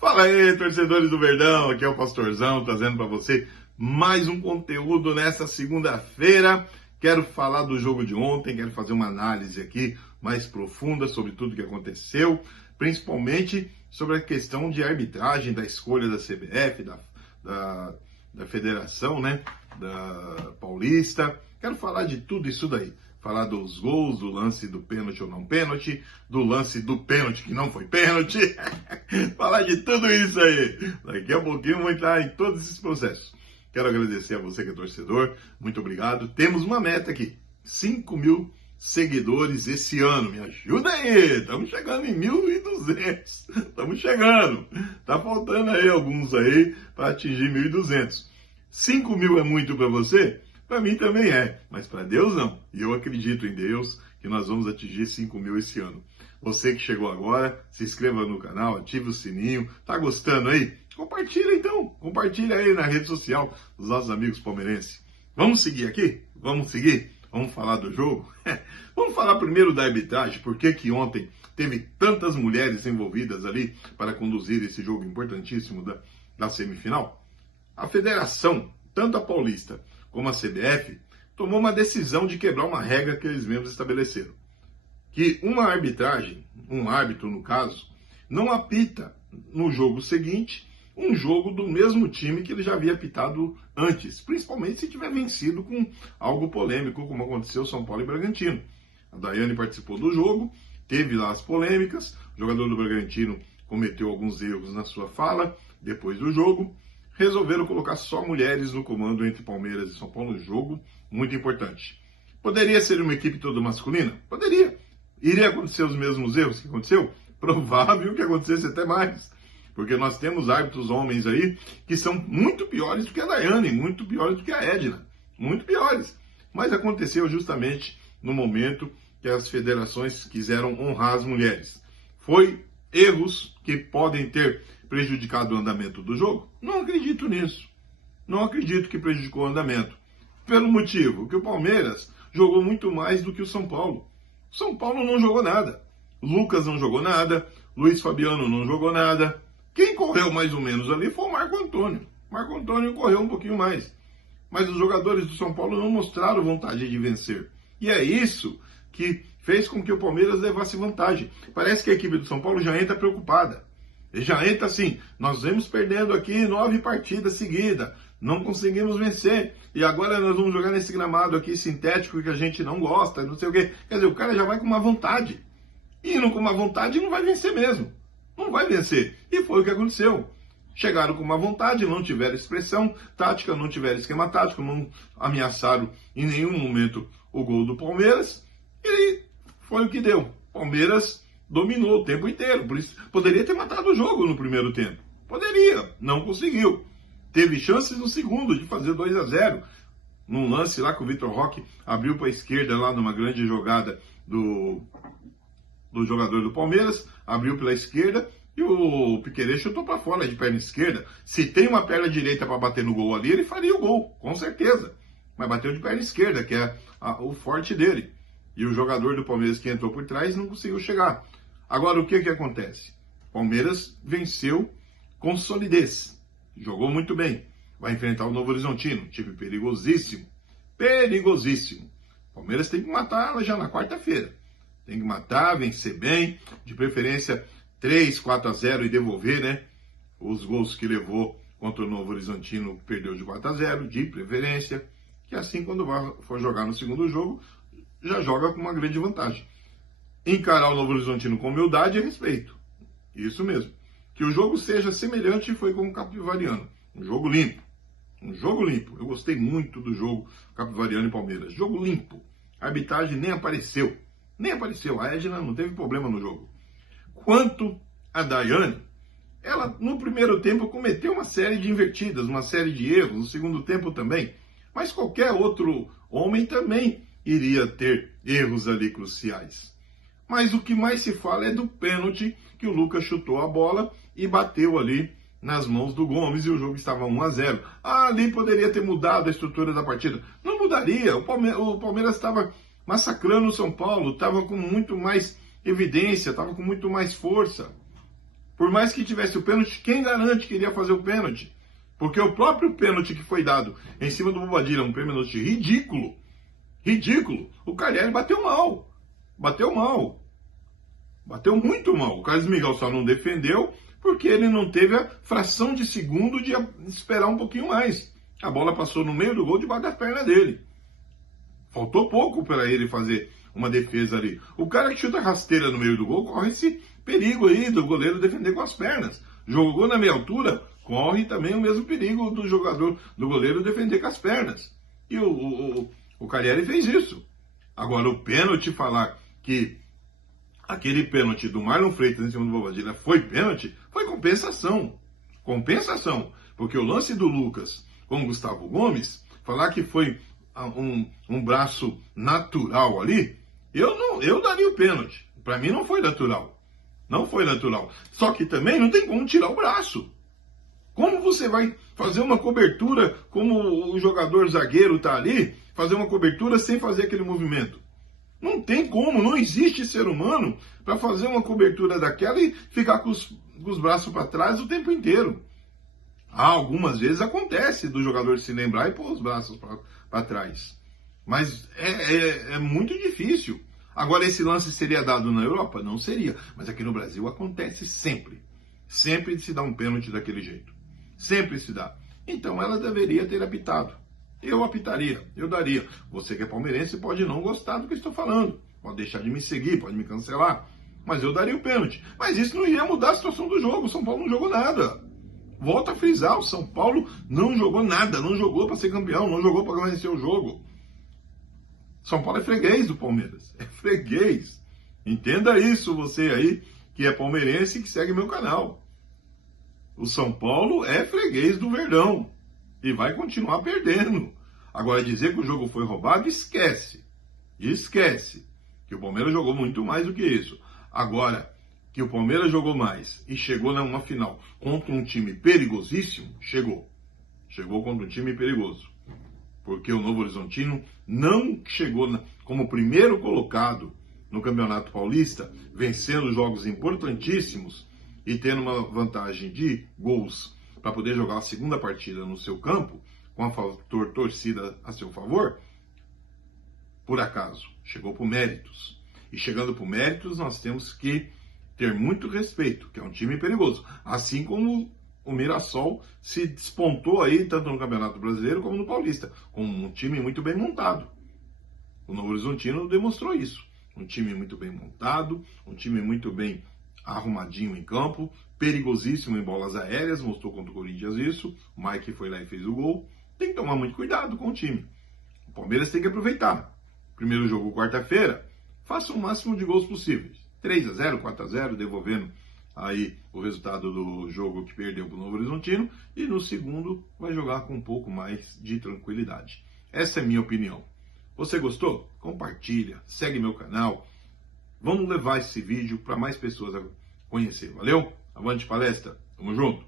Fala aí, torcedores do Verdão, aqui é o Pastorzão, trazendo para você mais um conteúdo nessa segunda-feira. Quero falar do jogo de ontem, quero fazer uma análise aqui mais profunda sobre tudo que aconteceu, principalmente sobre a questão de arbitragem, da escolha da CBF, da Federação, né, da Paulista. Quero falar de tudo isso daí. Falar dos gols, do lance do pênalti ou não pênalti, do lance do pênalti que não foi pênalti. Falar de tudo isso aí. Daqui a pouquinho eu vou entrar em todos esses processos. Quero agradecer a você que é torcedor. Muito obrigado. Temos uma meta aqui. 5.000 seguidores esse ano. Me ajuda aí. Estamos chegando em 1.200. Estamos chegando. Tá faltando aí alguns aí para atingir 1.200. 5.000 é muito para você? Para mim também é, mas para Deus não. E eu acredito em Deus que nós vamos atingir 5.000 esse ano. Você que chegou agora, se inscreva no canal, ative o sininho. Tá gostando aí? Compartilha então. Compartilha aí na rede social dos nossos amigos palmeirenses. Vamos seguir aqui? Vamos seguir? Vamos falar do jogo? Vamos falar primeiro da arbitragem. Por que ontem teve tantas mulheres envolvidas ali para conduzir esse jogo importantíssimo da semifinal? A federação, tanto a Paulista como a CBF, tomou uma decisão de quebrar uma regra que eles mesmos estabeleceram. Que uma arbitragem, um árbitro no caso, não apita no jogo seguinte um jogo do mesmo time que ele já havia apitado antes, principalmente se tiver vencido com algo polêmico, como aconteceu São Paulo e Bragantino. A Daiane participou do jogo, teve lá as polêmicas, o jogador do Bragantino cometeu alguns erros na sua fala depois do jogo. Resolveram colocar só mulheres no comando entre Palmeiras e São Paulo no jogo, muito importante. Poderia ser uma equipe toda masculina? Poderia. Iria acontecer os mesmos erros que aconteceu? Provável que acontecesse até mais. Porque nós temos árbitros homens aí que são muito piores do que a Daiane, muito piores do que a Edna. Muito piores. Mas aconteceu justamente no momento que as federações quiseram honrar as mulheres. Foi erros que podem ter prejudicado o andamento do jogo? Não acredito nisso. Não acredito que prejudicou o andamento. Pelo motivo que o Palmeiras jogou muito mais do que o São Paulo. São Paulo não jogou nada. Lucas não jogou nada. Luiz Fabiano não jogou nada. Quem correu mais ou menos ali foi o Marco Antônio. Marco Antônio correu um pouquinho mais. Mas os jogadores do São Paulo não mostraram vontade de vencer. E é isso que fez com que o Palmeiras levasse vantagem. Parece que a equipe do São Paulo já entra preocupada. Já entra assim, nós vamos perdendo aqui 9 partidas seguidas, não conseguimos vencer, e agora nós vamos jogar nesse gramado aqui sintético que a gente não gosta, não sei o quê. Quer dizer, o cara já vai com uma vontade, e indo com uma vontade não vai vencer mesmo, não vai vencer, e foi o que aconteceu. Chegaram com uma vontade, não tiveram expressão tática, não tiveram esquema tático, não ameaçaram em nenhum momento o gol do Palmeiras, e foi o que deu. Palmeiras dominou o tempo inteiro, por isso poderia ter matado o jogo no primeiro tempo. Poderia, não conseguiu. Teve chances no segundo de fazer 2-0. Num lance lá que o Vitor Roque abriu para a esquerda lá numa grande jogada do jogador do Palmeiras, abriu pela esquerda e o Piquerez chutou para fora de perna esquerda. Se tem uma perna direita para bater no gol ali, ele faria o gol, com certeza. Mas bateu de perna esquerda, que é o forte dele. E o jogador do Palmeiras que entrou por trás não conseguiu chegar. Agora, o que acontece? Palmeiras venceu com solidez. Jogou muito bem. Vai enfrentar o Novo Horizontino. Time perigosíssimo. Perigosíssimo. Palmeiras tem que matar ela já na quarta-feira. Tem que matar, vencer bem. De preferência, 3-4-0 e devolver, né? Os gols que levou contra o Novo Horizontino, perdeu de 4-0, de preferência. Que assim, quando for jogar no segundo jogo, já joga com uma grande vantagem. Encarar o Novo Horizontino com humildade e respeito. Isso mesmo. Que o jogo seja semelhante foi com o Capivariano. Um jogo limpo. Um jogo limpo. Eu gostei muito do jogo Capivariano e Palmeiras. Jogo limpo. A arbitragem nem apareceu. Nem apareceu. A Edna não teve problema no jogo. Quanto a Daiane, ela no primeiro tempo cometeu uma série de invertidas, uma série de erros. No segundo tempo também. Mas qualquer outro homem também iria ter erros ali cruciais. Mas o que mais se fala é do pênalti que o Lucas chutou a bola e bateu ali nas mãos do Gomes e o jogo estava 1-0. Ali poderia ter mudado a estrutura da partida. Não mudaria. O Palmeiras estava massacrando o São Paulo, estava com muito mais evidência, estava com muito mais força. Por mais que tivesse o pênalti, quem garante que iria fazer o pênalti? Porque o próprio pênalti que foi dado em cima do Bobadilla, um pênalti ridículo, ridículo, o Calheri bateu mal. Bateu mal. Bateu muito mal. O Carlos Miguel só não defendeu porque ele não teve a fração de segundo de esperar um pouquinho mais. A bola passou no meio do gol, debaixo da perna dele. Faltou pouco para ele fazer uma defesa ali. O cara que chuta rasteira no meio do gol corre esse perigo aí do goleiro defender com as pernas. Jogou na meia altura, corre também o mesmo perigo do jogador, do goleiro defender com as pernas. E o Calheri fez isso. Agora, o pênalti, falar que aquele pênalti do Marlon Freitas em cima do Bobadilla foi pênalti, foi compensação. Compensação. Porque o lance do Lucas com o Gustavo Gomes, falar que foi um braço natural ali, eu daria o pênalti. Para mim não foi natural. Não foi natural. Só que também não tem como tirar o braço. Como você vai fazer uma cobertura, como o jogador zagueiro está ali, fazer uma cobertura sem fazer aquele movimento? Não tem como, não existe ser humano para fazer uma cobertura daquela e ficar com os braços para trás o tempo inteiro. Algumas vezes acontece do jogador se lembrar e pôr os braços para trás. Mas é muito difícil. Agora, esse lance seria dado na Europa? Não seria. Mas aqui no Brasil acontece sempre. Sempre se dá um pênalti daquele jeito. Sempre se dá. Então ela deveria ter apitado. Eu apitaria, eu daria. Você que é palmeirense pode não gostar do que eu estou falando. Pode deixar de me seguir, pode me cancelar. Mas eu daria o pênalti. Mas isso não iria mudar a situação do jogo. O São Paulo não jogou nada. Volto a frisar, o São Paulo não jogou nada. Não jogou para ser campeão, não jogou para vencer o jogo. São Paulo é freguês do Palmeiras. É freguês. Entenda isso, você aí que é palmeirense e que segue meu canal. O São Paulo é freguês do Verdão. E vai continuar perdendo. Agora, dizer que o jogo foi roubado, esquece. Esquece. Que o Palmeiras jogou muito mais do que isso. Agora, que o Palmeiras jogou mais e chegou numa final contra um time perigosíssimo, chegou. Chegou contra um time perigoso. Porque o Novo Horizontino não chegou como primeiro colocado no Campeonato Paulista, vencendo jogos importantíssimos e tendo uma vantagem de gols para poder jogar a segunda partida no seu campo, com a fator torcida a seu favor, por acaso, chegou por méritos. E chegando por méritos, nós temos que ter muito respeito, que é um time perigoso. Assim como o Mirassol se despontou aí, tanto no Campeonato Brasileiro como no Paulista, com um time muito bem montado. O Novo Horizontino demonstrou isso. Um time muito bem montado, um time muito bem arrumadinho em campo, perigosíssimo em bolas aéreas, mostrou contra o Corinthians isso, o Mike foi lá e fez o gol. Tem que tomar muito cuidado com o time. O Palmeiras tem que aproveitar. Primeiro jogo, quarta-feira, faça o máximo de gols possíveis. 3-0, 4-0, devolvendo aí o resultado do jogo que perdeu para o Novo Horizontino, e no segundo vai jogar com um pouco mais de tranquilidade. Essa é a minha opinião. Você gostou? Compartilha, segue meu canal. Vamos levar esse vídeo para mais pessoas a conhecer. Valeu? Avante palestra. Tamo junto.